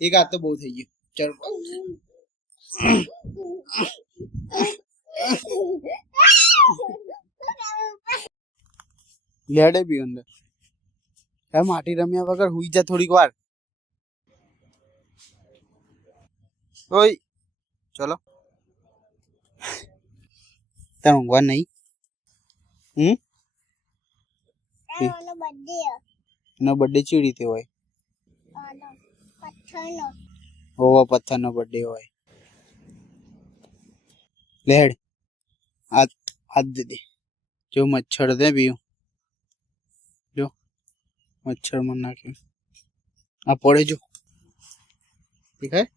એક હાથ તો બહુ થઈ ગયો. ચલો લેડે બી અંદર માટી રમ્યા વગર હુઈ જા થોડીક વાર. ઓય ચલો તાર ઊંઘવા નહીં. એનો બર્થડે ચી રીતે હોય? હોવા પથ્થરનો બર્થડે હોય. લેડ આ દે જો મચ્છર દે પીયું જો મચ્છર માં નાખ્યું. આ પડે જો દેખાય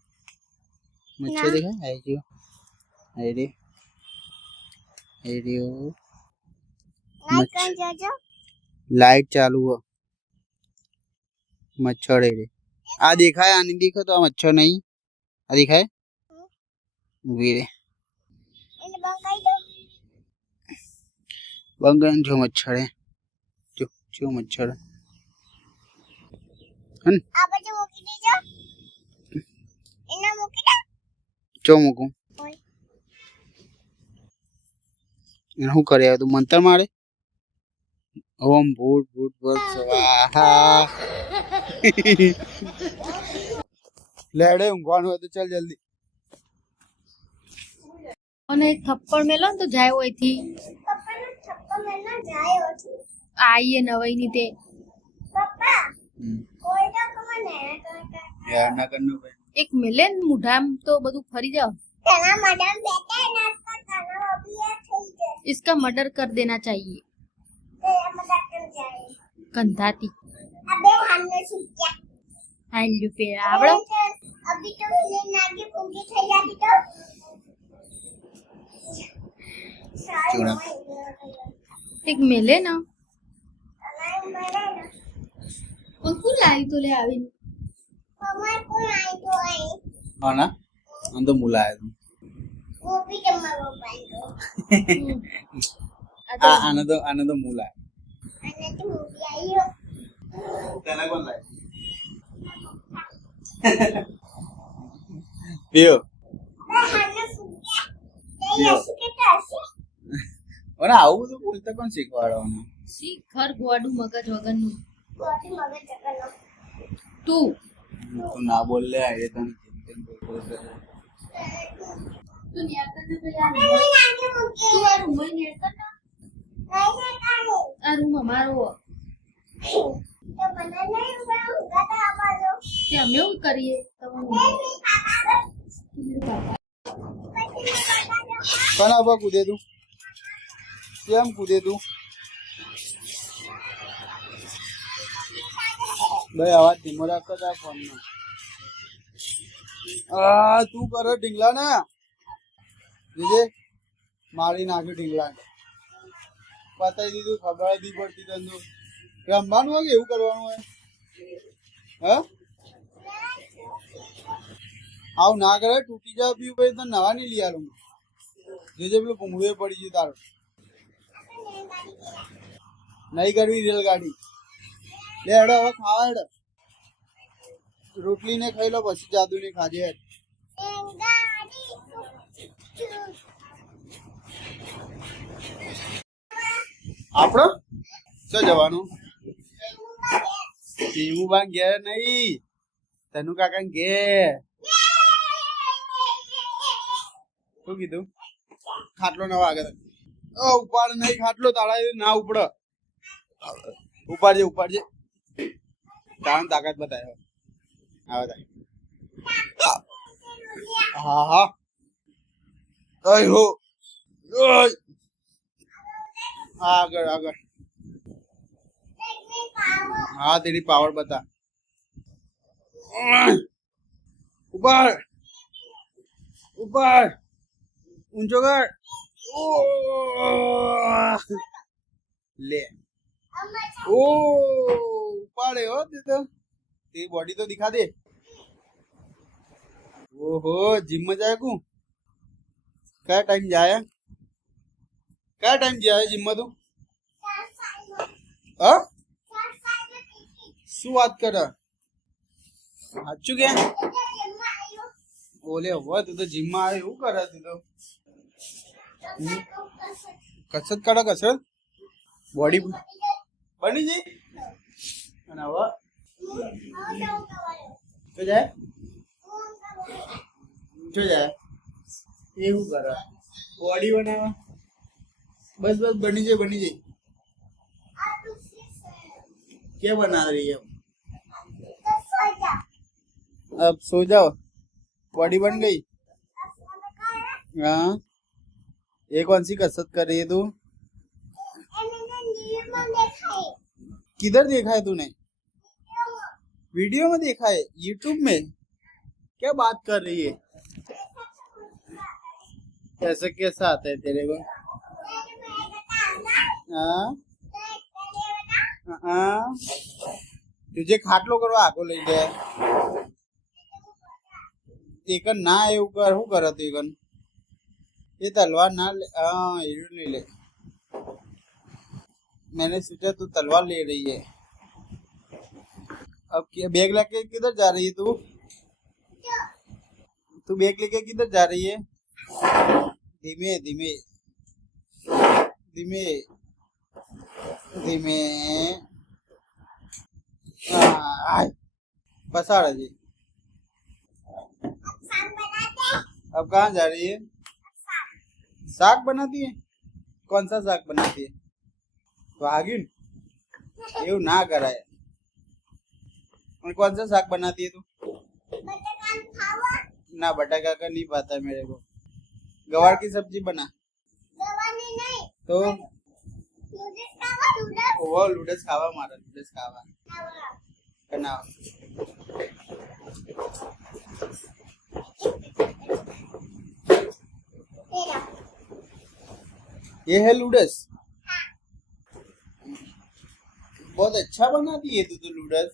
મચ્છર દેખાય. આઈ ગયો આઈ રે આઈ રહ્યો. લાઈટ ચાલુ હો મચ્છર રે. આ દેખાય આની દેખો તો આ મચ્છર નહીં. આ દેખાય ઉભી રે બંગન જો મચ્છર હે જો જો મચ્છર હન આ બાજુ મૂકી દેજો. એના મૂકી દે ચો મૂકું. એને શું કરે તું મંતર મારે? ઓમ ભૂત ભૂત ભૂત સ્વાહા. લેડે ઊંઘવાનું હોય તો ચાલ જલ્દી. અને થપ્પડ મેલો ને તો જાય હોય થી આઈએ નવાઈ ની તે યાર ના કરનો ભાઈ. એક મેલે ને મુઢામ તો બધું ફરી જાઓ. इसका मर्डर कर देना चाहिए. कंधाती हाल्यू पे आवड़ो अभी तो ले नागे पूंगी થઈ જાતી તો एक मेले ना कोण लाई तो ले आवी मम्मा कोण आई तो आई હા ના આમ તો મુલાય वो भी તમારો પાઈલો આને તો મુલાય અને તો મૂવી આયો તને કોણ લાય પીઓ ઓને આવું બધું બોલતા કોણ શીખવાડવાનું? શીખર ગોડું મગજ વગરનું તું તું ના બોલ લે આ તને કેમ બોલ તું નિયા કરને પેલા તું આ રૂમ માં નિયા કર આ રૂમ અમારો તો મને નહીં ઉગાતા આવાજો તે અમે એવું કરીએ પણ આવા કૂદે તું કેમ કૂદે તું ભાઈ? આવાજ ધીમો રાખો તાર ફોન નો. આ તું કરો ઢીંગલા ને દીદી મારી નાખ્યું ઢીંગલા પતાઈ દીધું. ખબર નથી પડતી તને રમવાનું હોય કે એવું કરવાનું હોય? હા આવું ના કરે તૂટી જાય પીવું પછી તો નવા નહીં લઈ આલું. જે પેલું ભૂંગળું પડી ગયું તારું. નહીં કરવી રેલગાડી. લે હેડો હવે ખાવા હેડો. રોટલી ને ખાઈ લો પછી જાદુ ને ખાજે હેડ. આપડો શું જવાનું? ટીમુ બા ઘેર નહીં તનુ કાકા ઘેર. શું કીધું? ખાટલો નવા આગળ ઉપાડ નહીં ખાટલો તારા ના ઉપડ. ઉપાડજે ઉપાડજે તાણ તાકાત બતાવ્યો. આવે હા હા અય હો આગળ આગળ. हाँ तेरी पावर बता. ऊपर ऊपर ऊंचो कर. ले ओ उपाड़े हो ते तो तेरी बॉडी तो दिखा दे. ओहो जिम में जाए को क्या टाइम जाए? क्या टाइम जाए जिम में तू? हाँ શું વાત કરે? સાચું કે ઓલે હવે તું તો જીમમાં આવે એવું કરે તું તો કસરત કરો કસરત બોડી બની જઈ અને હવે શું જાય શું જાય એવું કરે બોડી બનાવે बस बस बनी जाए क्या बना रही है अब सो जाओ बॉडी बन गई हाँ ये कौन सी कसरत कर रही है तू किधर देखा है तूने वीडियो में देखा है यूट्यूब में क्या बात कर रही है कैसा कैसा आता है तेरे को हाँ हाँ तुझे खाटलो करवा आगो लई जाए एकन ना એવું કર હું કરે તું એકન ये तलवार ना ले हाँ ये ले ले मैंने सोचा तू तलवार ले रही है अब क्या बैग लेके किधर जा रही है तू बैग लेके किधर जा रही है धीमे धीमे धीमे धीमे पसाड़ा जी अब कहाँ जा रही है साग बनाती है कौन सा साग बनाती है वागिन ये ना कराए और कौन सा साग बनाती है तू ना बटाका का नहीं पता मेरे को गवार की सब्जी बना तो वो लूडस खावा मारा लूडस खावा बनाओ ये है लूडस बहुत अच्छा बनाती है तू तो लूडस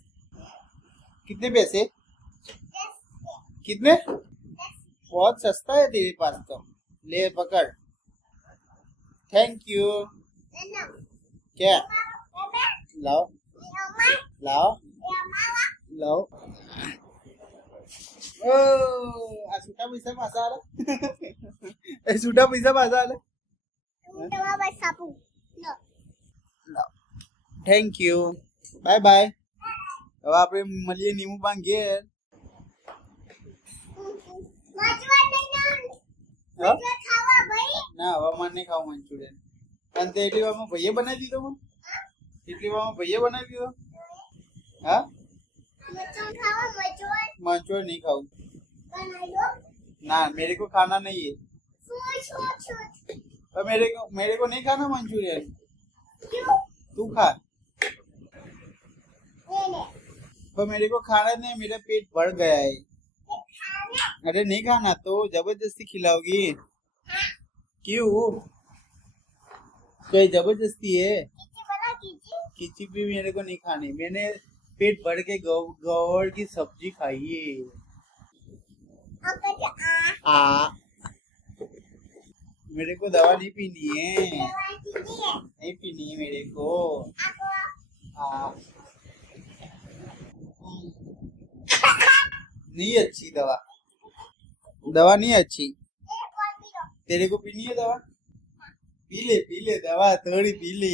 कितने पैसे कितने बहुत सस्ता है तेरे पास तो ले पकड़ थैंक यू क्या लाओ लाओ लाओ ओ आ सूटा पैसा पासा आला ए सूटा पैसा पासा आला थैंक यू बाय बाय હવે આપણે મળીએ નીમુ બાંગ ઘેર ના હવે મને નહીં ખાવું મંચુરિયન અને તે એટલી વારમાં ભાઈએ બનાવી દીધો મને એટલી વારમાં ભાઈએ બનાવી દીધો હા मंचूरियन नहीं खाऊं ना मेरे को खाना नहीं है पर मेरे को नहीं खाना मंचूरियन तू खा पर मेरे को खाना नहीं मेरा पेट भर गया है अरे नहीं खाना तो जबरदस्ती खिलाओगी क्यों कोई जबरदस्ती है किसी भी मेरे को नहीं खानी मैंने पेट भर के गौर की सब्जी खाई है मेरे को दवा नहीं पीनी है नहीं पीनी है मेरे को नहीं अच्छी दवा दवा नहीं अच्छी तेरे को पीनी है दवा पी ले दवा थोड़ी पी ले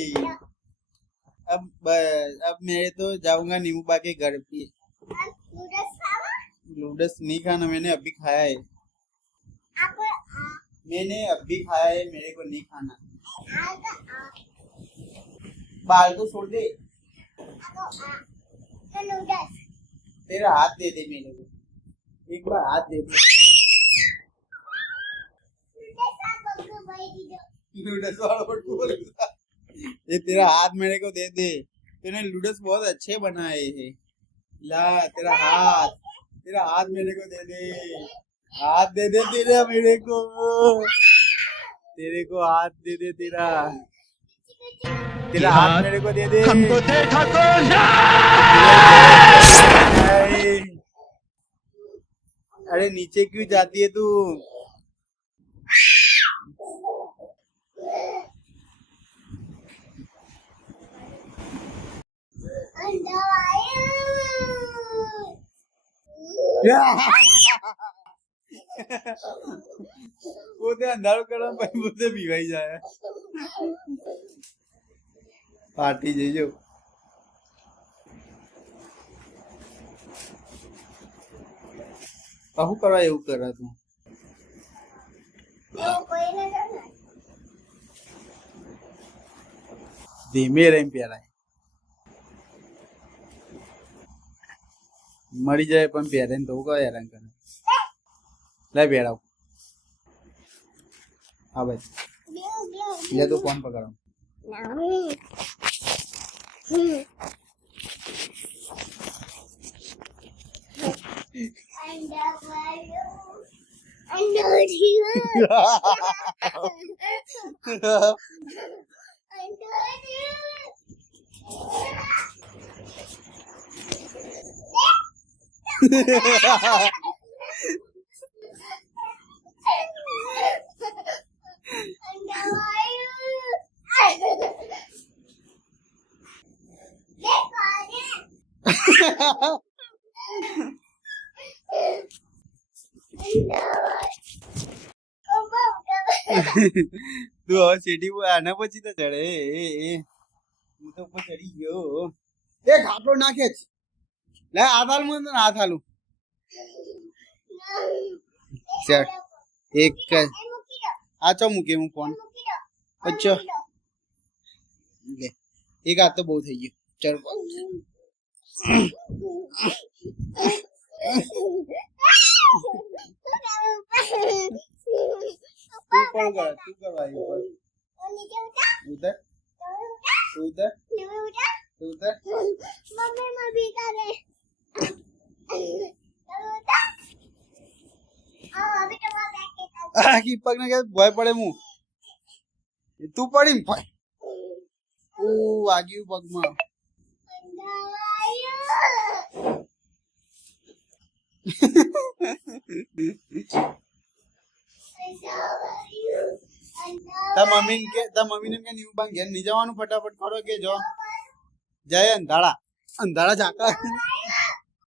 अब मैं तो जाऊंगा नीमूबा के घर पे नूडल्स नहीं खाना मैंने अभी खाया है मैंने अभी खाया है मेरे को नहीं खाना बाल को छोड़ दे तेरा हाथ दे दे मेरे को एक बार हाथ दे दे नूडल्स वाला पट्टू बोल ये तेरा हाथ मेरे को दे दे तूने नूडल्स बहुत अच्छे बनाए हैं ला तेरा हाथ मेरे को दे दे हाथ दे दे तेरा मेरे को तेरे को हाथ दे दे तेरा हाथ मेरे को दे दे हमको देखा तो अरे नीचे क्यों जाती है तू પોતે અંધારું કરવા પછી પોતે પીવાઈ જાય પાર્ટી જઈજો શું કરવા એવું કરે તું ધીમે રહીને પહેરાય મળી જાય પણ પહેરે ને તો કઈ હેરાન કરે લે પહેરાવ હા ભાઈ લે તું ફોન પકડો તું હવે સીટી પર આના પછી તો ચડે હું તો ઉપર ચડી ગયો એ ખાટલો નાખે જ લે આ થાલ મને આ થાલું ચાલ એક આ ચો મૂકે હું ફોન અચ્છા લે એક આ તો બહુ થઈ ગયો ચલ તું કરવા ઉપર ઉધર ઉધર ઉધર પગ ને ભય પડે હું તું પડી ને ભાઈ વાગ્યું પગમાં તા મમ્મી ને કે નીવ બાંગ ઘેર નહીં જવાનું ફટાફટ કરો કે જો જય અંધારા અંધારા ઝાકા